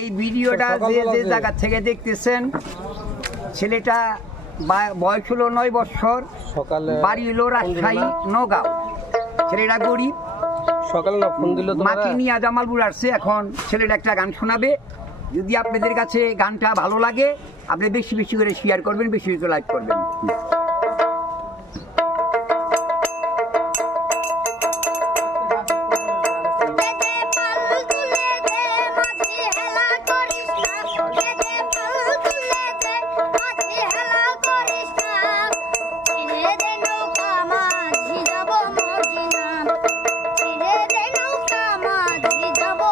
এই ভিডিওটা যে যে জায়গা থেকে দেখতেছেন, ছেলেটা বয়স হলো 9 বছর, বাড়ি হলো রাজশাহী নগাঁও। ছেলেটা গরিব, সকালে না ফোন দিল মাকে নিয়ে জামালপুর আসছে। এখন ছেলেটা একটা গান শোনাবে। যদি আপনাদের কাছে গানটা ভালো লাগে, আপনি বেশি বেশি করে শেয়ার করবেন, বেশি বেশি করে লাইক করবেন। যাব